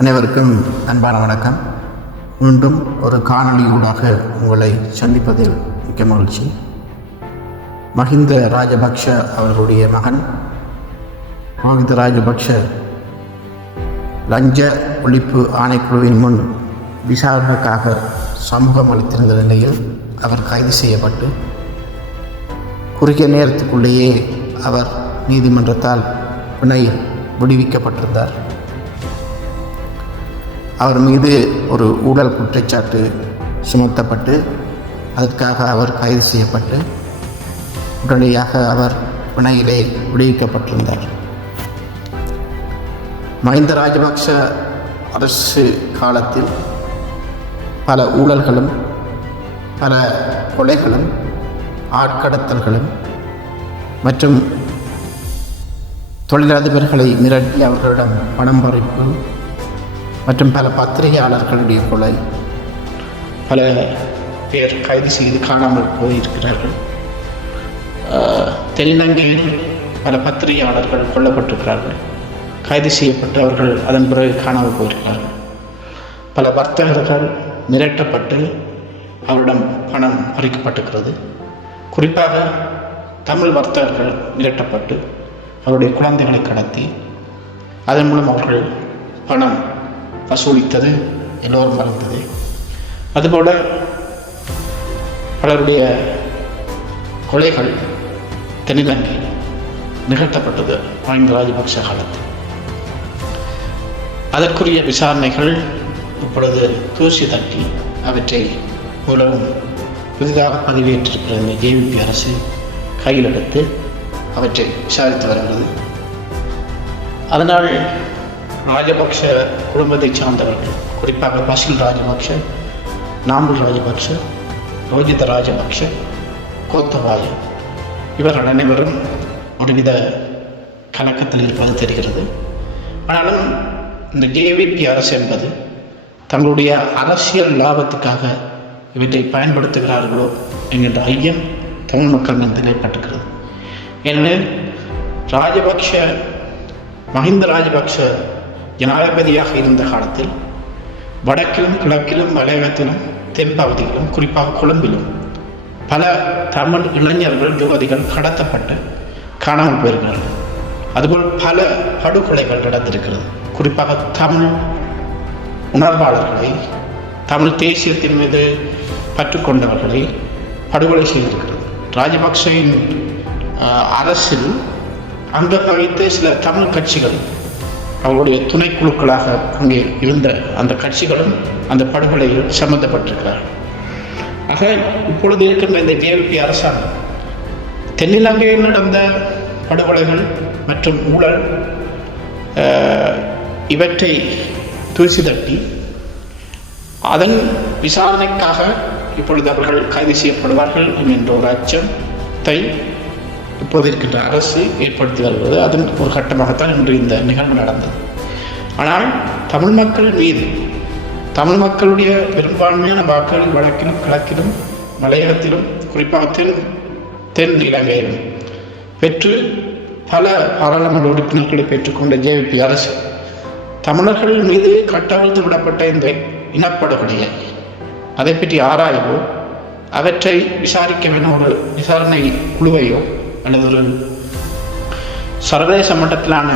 அனைவருக்கும் அன்பான வணக்கம். மீண்டும் ஒரு காணொளியூடாக உங்களை சந்திப்பதில் மிக்க மகிழ்ச்சி. மஹிந்த ராஜபக்ஷ அவர்களுடைய மகன் ரோஹித ராஜபக்ஷ லஞ்ச ஒழிப்பு ஆணைக்குழுவின் முன் விசாரணைக்காக சமூகம் அளித்திருந்த நிலையில் அவர் கைது செய்யப்பட்டு குறுகிய நேரத்துக்குள்ளேயே அவர் நீதிமன்றத்தால் பிணை விடுவிக்கப்பட்டிருந்தார். அவர் மீது ஒரு ஊழல் குற்றச்சாட்டு சுமத்தப்பட்டு அதற்காக அவர் கைது செய்யப்பட்டு உடனடியாக அவர் பிணையிலே விடுவிக்கப்பட்டிருந்தார். மஹிந்த ராஜபக்ஷ அரசு காலத்தில் பல ஊழல்களும் பல கொலைகளும் ஆட்கடத்தல்களும் மற்றும் தொழிலதிபர்களை மிரட்டி அவர்களிடம் பணம் பறிப்பு மற்றும் பல பத்திரிகையாளர்களுடைய கொலை, பல பேர் கைது செய்து காணாமல் போயிருக்கிறார்கள். தென்னிலங்கையில் பல பத்திரிகையாளர்கள் கொல்லப்பட்டிருக்கிறார்கள், கைது செய்யப்பட்டு அவர்கள் அதன் பிறகு காணாமல் போயிருக்கிறார்கள். பல வர்த்தகர்கள் மிரட்டப்பட்டு அவரிடம் பணம் பறிக்கப்பட்டிருக்கிறது. குறிப்பாக தமிழ் வர்த்தகர்கள் மிரட்டப்பட்டு அவருடைய குழந்தைகளை கடத்தி அதன் மூலம் அவர்கள் பணம் வசூலித்தது எல்லோரும் மறந்தது. அதுபோல பலருடைய கொலைகள் தென்னிலங்கையில் நிகழ்த்தப்பட்டது மஹிந்த ராஜபக்ஷ காலத்தில். அதற்குரிய விசாரணைகள் இப்பொழுது தூசி தட்டி அவற்றை மூலமும் புதிதாக பதவியேற்றிருக்கிற இந்த ஜேவிபி அரசு கையில் எடுத்து அவற்றை விசாரித்து வருகிறது. அதனால் ராஜபக்ஷ குடும்பத்தை சார்ந்தவர்கள், குறிப்பாக பசில் ராஜபக்ஷ, நாமல் ராஜபக்ஷ, ரோஹித ராஜபக்ஷ, கோத்தபாய இவர்கள் அனைவரும் ஒருவித கலக்கத்தில் இருப்பது தெரிகிறது. ஆனாலும் இந்த ஜேவிபி அரசு என்பது தங்களுடைய அரசியல் லாபத்துக்காக இவற்றை பயன்படுத்துகிறார்களோ என்கின்ற ஐயம் தமிழ் மக்கள் மனதில் ஏற்பட்டிருக்கிறது. ஏனெனில் மஹிந்த ராஜபக்ஷ ஜனாதிபதியாக இருந்த காலத்தில் வடக்கிலும் கிழக்கிலும் மலையகத்திலும் தென்பகுதியிலும் குறிப்பாக கொழும்பிலும் பல தமிழ் இளைஞர்கள் யுவதிகள் கடத்தப்பட்டு காணாமல் போயிருக்கிறார்கள். அதுபோல் பல படுகொலைகள் நடந்திருக்கிறது. குறிப்பாக தமிழ் உணர்வாளர்களை, தமிழ் தேசியத்தின் மீது பற்று கொண்டவர்களை படுகொலை செய்திருக்கிறது. ராஜபக்சவின் அரசில் அங்கம் வகித்த சில தமிழ் கட்சிகள், அவர்களுடைய துணைக்குழுக்களாக அங்கே இருந்த அந்த கட்சிகளும் அந்த படுகொலையில் சம்பந்தப்பட்டிருக்கிறார்கள். ஆக இப்பொழுது இருக்கின்ற இந்த ஜேவிபி அரசாங்கம் தென்னிலங்கையில் நடந்த படுகொலைகள் மற்றும் ஊழல் இவற்றை தூசி தட்டி அதன் விசாரணைக்காக இப்பொழுது அவர்கள் கைது செய்யப்படுவார்கள் என்கின்ற ஒரு அச்சத்தை இப்போது இருக்கின்ற அரசு ஏற்படுத்தி வருவது அதன் ஒரு கட்டமாகத்தான் இன்று இந்த நிகழ்வு நடந்தது. ஆனால் தமிழ் மக்கள் மீது, தமிழ் மக்களுடைய பெரும்பான்மையான வாக்குகள் வடக்கிலும் கிழக்கிலும் மலையகத்திலும் குறிப்பாக தென் இலங்கையிலும் பெற்று பல பாராளுமன்ற உறுப்பினர்களை பெற்றுக்கொண்ட ஜேவிபி அரசு தமிழர்கள் மீது கட்டவிழ்த்து விடப்பட்ட இந்த இனப்படுகொலையை அதை பற்றி ஆராயவோ அவற்றை விசாரிக்க வேணும் ஒரு விசாரணை குழுவையோ அல்லது ஒரு சர்வதேச மட்டத்திலான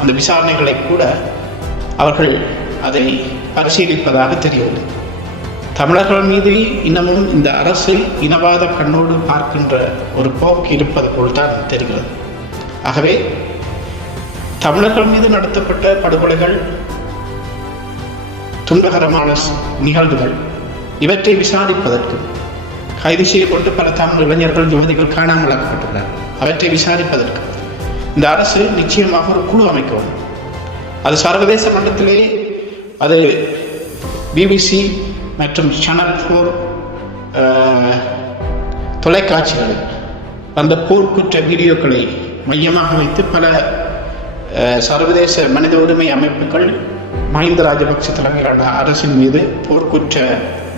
அந்த விசாரணைகளை கூட அவர்கள் அதை பரிசீலிப்பதாக தெரியவில்லை. தமிழர்கள் மீது இன்னமும் இந்த அரசை இனவாத கண்ணோடு பார்க்கின்ற ஒரு போக்கு இருப்பது போல்தான் தெரிகிறது. ஆகவே தமிழர்கள் மீது நடத்தப்பட்ட படுகொலைகள், துன்பகரமான நிகழ்வுகள் இவற்றை விசாரிப்பதற்கு கைது செய்யப்பட்டு பல தமிழ் இளைஞர்கள் யுவதிகள் காணாமல் ஆக்கப்பட்டுள்ளார்கள். அவற்றை விசாரிப்பதற்கு இந்த அரசு நிச்சயமாக ஒரு குழு அமைக்கவும், அது சர்வதேச மட்டத்திலே அது பிபிசி மற்றும் சேனல் 4 தொலைக்காட்சிகளில் அந்த போர்க்குற்ற வீடியோக்களை மையமாக வைத்து பல சர்வதேச மனித உரிமை அமைப்புகள் மஹிந்த ராஜபக்ஷ தலைமையிலான அரசின் மீது போர்க்குற்ற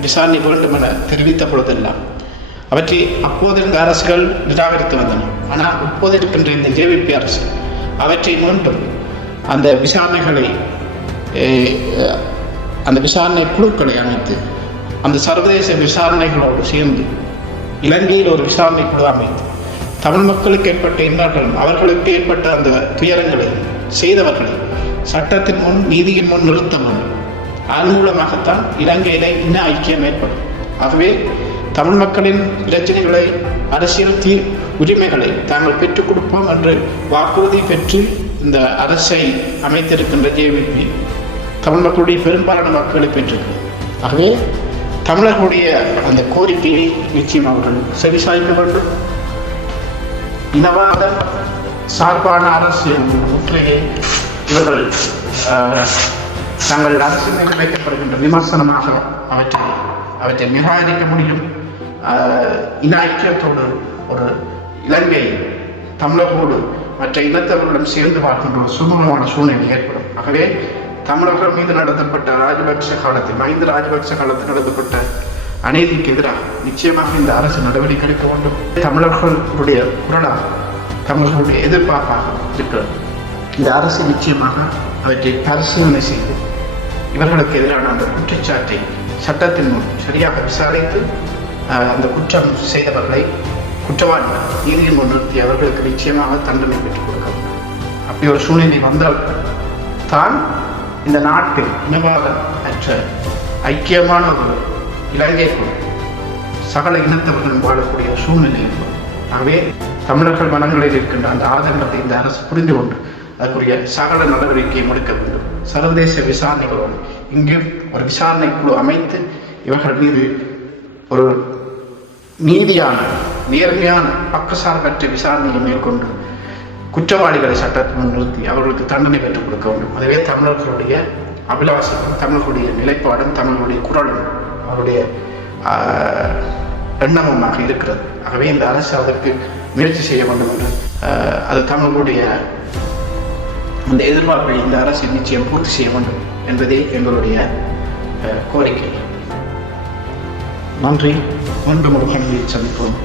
விசாரணை வேண்டும் என தெரிவித்த பொழுதெல்லாம் அவற்றை அப்போதிருந்த அரசுகள் நிராகரித்து வந்தன. ஆனால் இப்போது இருக்கின்ற இந்த ஜேவிபி அரசு அவற்றை மீண்டும் அந்த விசாரணைகளை அந்த விசாரணை குழுக்களை அமைத்து அந்த சர்வதேச விசாரணைகளோடு சேர்ந்து இலங்கையில் ஒரு விசாரணை குழு அமைத்து தமிழ் மக்களுக்கு ஏற்பட்ட இன்னல்களும் அவர்களுக்கு ஏற்பட்ட அந்த துயரங்களை செய்தவர்களை சட்டத்தின் முன் நீதியின் முன் நிறுத்த வேண்டும். அதன் மூலமாகத்தான் இலங்கையிலே இன்ன ஐக்கியம் ஏற்படும். ஆகவே தமிழ் மக்களின் பிரச்சனைகளை அரசியல் உரிமைகளை தாங்கள் பெற்றுக் கொடுப்போம் என்று வாக்குறுதி பெற்று இந்த அரசை அமைத்திருக்கின்ற ஜேவிபி தமிழ் மக்களுடைய பெரும்பாலான மக்களை பெற்றிருக்கிறது. ஆகவே தமிழர்களுடைய அந்த கோரிக்கையை நிச்சயம் அவர்கள் செவிசாய்க்க வேண்டும். இனவாத சார்பான அரசியல் முற்றுகையை இவர்கள் தங்கள் அரசு மீது வைக்கப்படுகின்ற விமர்சனமாக அவற்றை நிராகரிக்க முடியும். இன ஐக்கியத்தோடு ஒரு இலங்கை தமிழர்களோடு மற்ற இனத்தவர்களுடன் சேர்ந்து பார்க்கின்ற ஒரு சுமூகமான சூழ்நிலை ஏற்படும். ஆகவே தமிழர்கள் மீது நடத்தப்பட்ட ராஜபக்ஷ காலத்தில் மஹிந்த ராஜபக்ஷ காலத்தில் நடத்தப்பட்ட அநீதிக்கு எதிராக நிச்சயமாக இந்த அரசு நடவடிக்கை எடுக்க வேண்டும். தமிழர்களுடைய குரலாக தமிழர்களுடைய எதிர்பார்ப்பாக இருக்கிறது. இந்த அரசு நிச்சயமாக அவற்றை பரிசீலனை செய்து இவர்களுக்கு எதிரான அந்த குற்றச்சாட்டை சட்டத்தின் முன் சரியாக விசாரித்து அந்த குற்றம் செய்தவர்களை குற்றவாளிகள் நீதியின் முன் நிறுத்தி அவர்களுக்கு நிச்சயமாக தண்டனை பெற்றுக் கொடுக்க வேண்டும். அப்படி ஒரு சூழ்நிலை வந்தால் தான் இந்த நாட்டில் இனவாதம் அற்ற ஐக்கியமான ஒரு இலங்கைக்குள் சகல இனத்தவர்களும் வாழக்கூடிய சூழ்நிலை இருக்கும். ஆகவே தமிழர்கள் மனங்களில் இருக்கின்ற அந்த ஆதங்கத்தை இந்த அரசு புரிந்து கொண்டு அதற்குரிய சகல நடவடிக்கையை எடுக்க வேண்டும். சர்வதேச விசாரணைகளோடு இங்கும் ஒரு விசாரணை குழு அமைத்து இவர்கள் மீது ஒரு நீதியான நேர்மையான பக்கசார்பற்ற விசாரணையை மேற்கொண்டு குற்றவாளிகளை சட்டத்தின் நிறுத்தி அவர்களுக்கு தண்டனை பெற்றுக் கொடுக்க வேண்டும். அதுவே தமிழர்களுடைய அபிலாஷம், தமிழர்களுடைய நிலைப்பாடும், தமிழர்களுடைய குரலும் அவருடைய எண்ணமுமாக இருக்கிறது. ஆகவே இந்த அரசு அதற்கு முயற்சி செய்ய வேண்டும் என்று அது தமிழர்களுடைய அந்த எதிர்பார்ப்பை இந்த அரசு நிச்சயம் பூர்த்தி செய்ய வேண்டும் என்பதே எங்களுடைய கோரிக்கை. நன்றி. மீண்டும் ஒரு சந்திப்போம்.